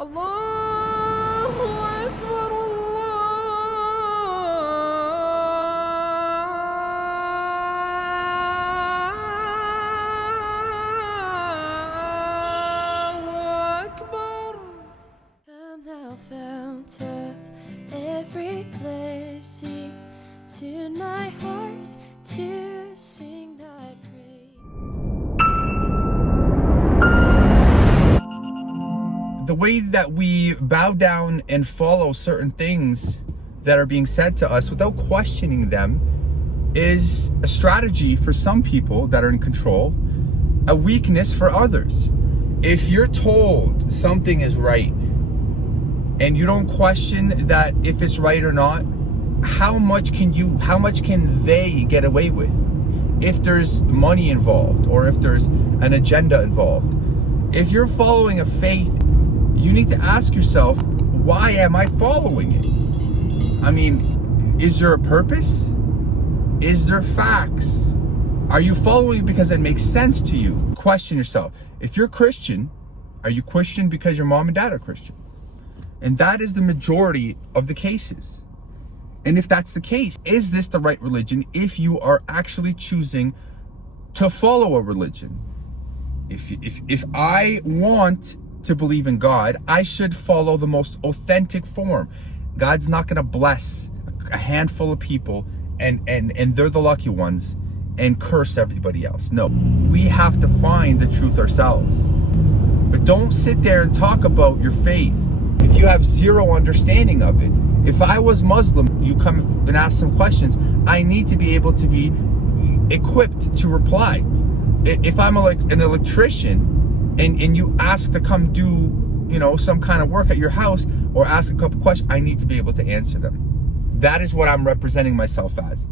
Allahu Akbar, Allahu Akbar. Come thou fount of every blessing, tune my heart to sing thy praise. The way that we bow down and follow certain things that are being said to us without questioning them is a strategy for some people that are in control, a weakness for others. If you're told something is right and you don't question that if it's right or not, how much can they get away with if there's money involved or if there's an agenda involved? If you're following a faith, you need to ask yourself, why am I following it? I mean, is there a purpose? Is there facts? Are you following it because it makes sense to you? Question yourself. If you're Christian, are you Christian because your mom and dad are Christian? And that is the majority of the cases. And if that's the case, is this the right religion if you are actually choosing to follow a religion? If I want to believe in God, I should follow the most authentic form. God's not going to bless a handful of people and they're the lucky ones and curse everybody else. No, we have to find the truth ourselves. But don't sit there and talk about your faith if you have zero understanding of it. If I was Muslim, you come and ask some questions, I need to be able to be equipped to reply. If I'm an electrician and you ask to come do, some kind of work at your house or ask a couple questions, I need to be able to answer them. That is what I'm representing myself as.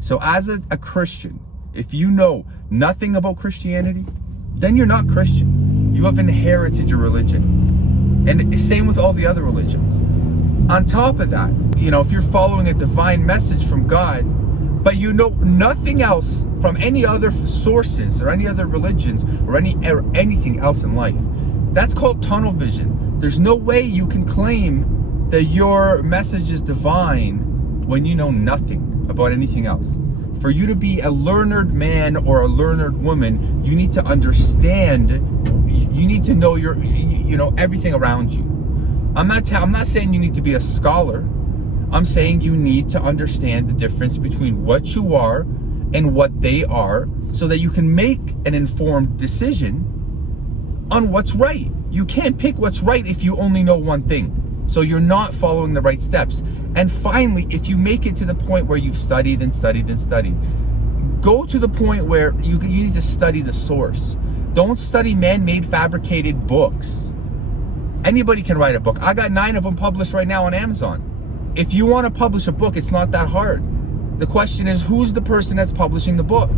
So as a Christian, if you know nothing about Christianity, then you're not Christian. You have inherited your religion. And same with all the other religions. On top of that, if you're following a divine message from God, but you know nothing else from any other sources or any other religions or anything else in life, that's called tunnel vision. There's no way you can claim that your message is divine when you know nothing about anything else. For you to be a learned man or a learned woman, you need to understand, you need to know everything around you. I'm not saying you need to be a scholar. I'm saying you need to understand the difference between what you are and what they are so that you can make an informed decision on what's right. You can't pick what's right if you only know one thing. So you're not following the right steps. And finally, if you make it to the point where you've studied and studied and studied, go to the point where you need to study the source. Don't study man-made fabricated books. Anybody can write a book. I got 9 of them published right now on Amazon. If you want to publish a book, it's not that hard. The question is, who's the person that's publishing the book?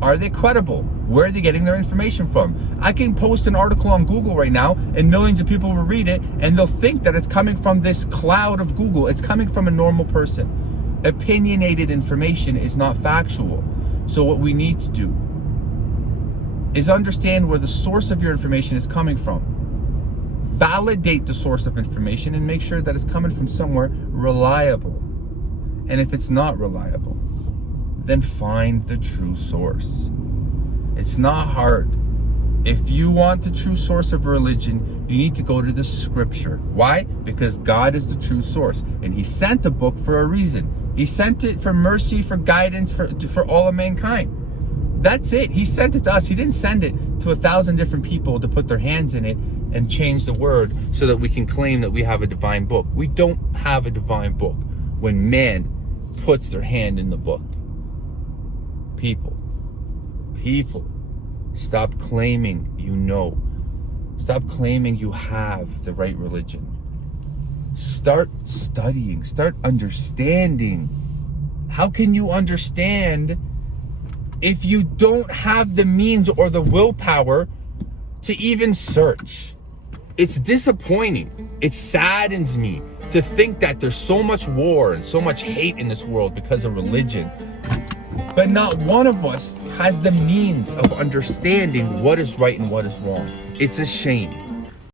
Are they credible? Where are they getting their information from? I can post an article on Google right now and millions of people will read it and they'll think that it's coming from this cloud of Google. It's coming from a normal person. Opinionated information is not factual. So what we need to do is understand where the source of your information is coming from. Validate the source of information and make sure that it's coming from somewhere reliable. And if it's not reliable, then find the true source. It's not hard. If you want the true source of religion, you need to go to the scripture. Why? Because God is the true source. And he sent the book for a reason. He sent it for mercy, for guidance, for all of mankind. That's it. He sent it to us. He didn't send it to 1,000 different people to put their hands in it and change the word so that we can claim that we have a divine book. We don't have a divine book when man puts their hand in the book. People, stop claiming you know. Stop claiming you have the right religion. Start studying, start understanding. How can you understand if you don't have the means or the willpower to even search? It's disappointing. It saddens me to think that there's so much war and so much hate in this world because of religion. But not one of us has the means of understanding what is right and what is wrong. It's a shame.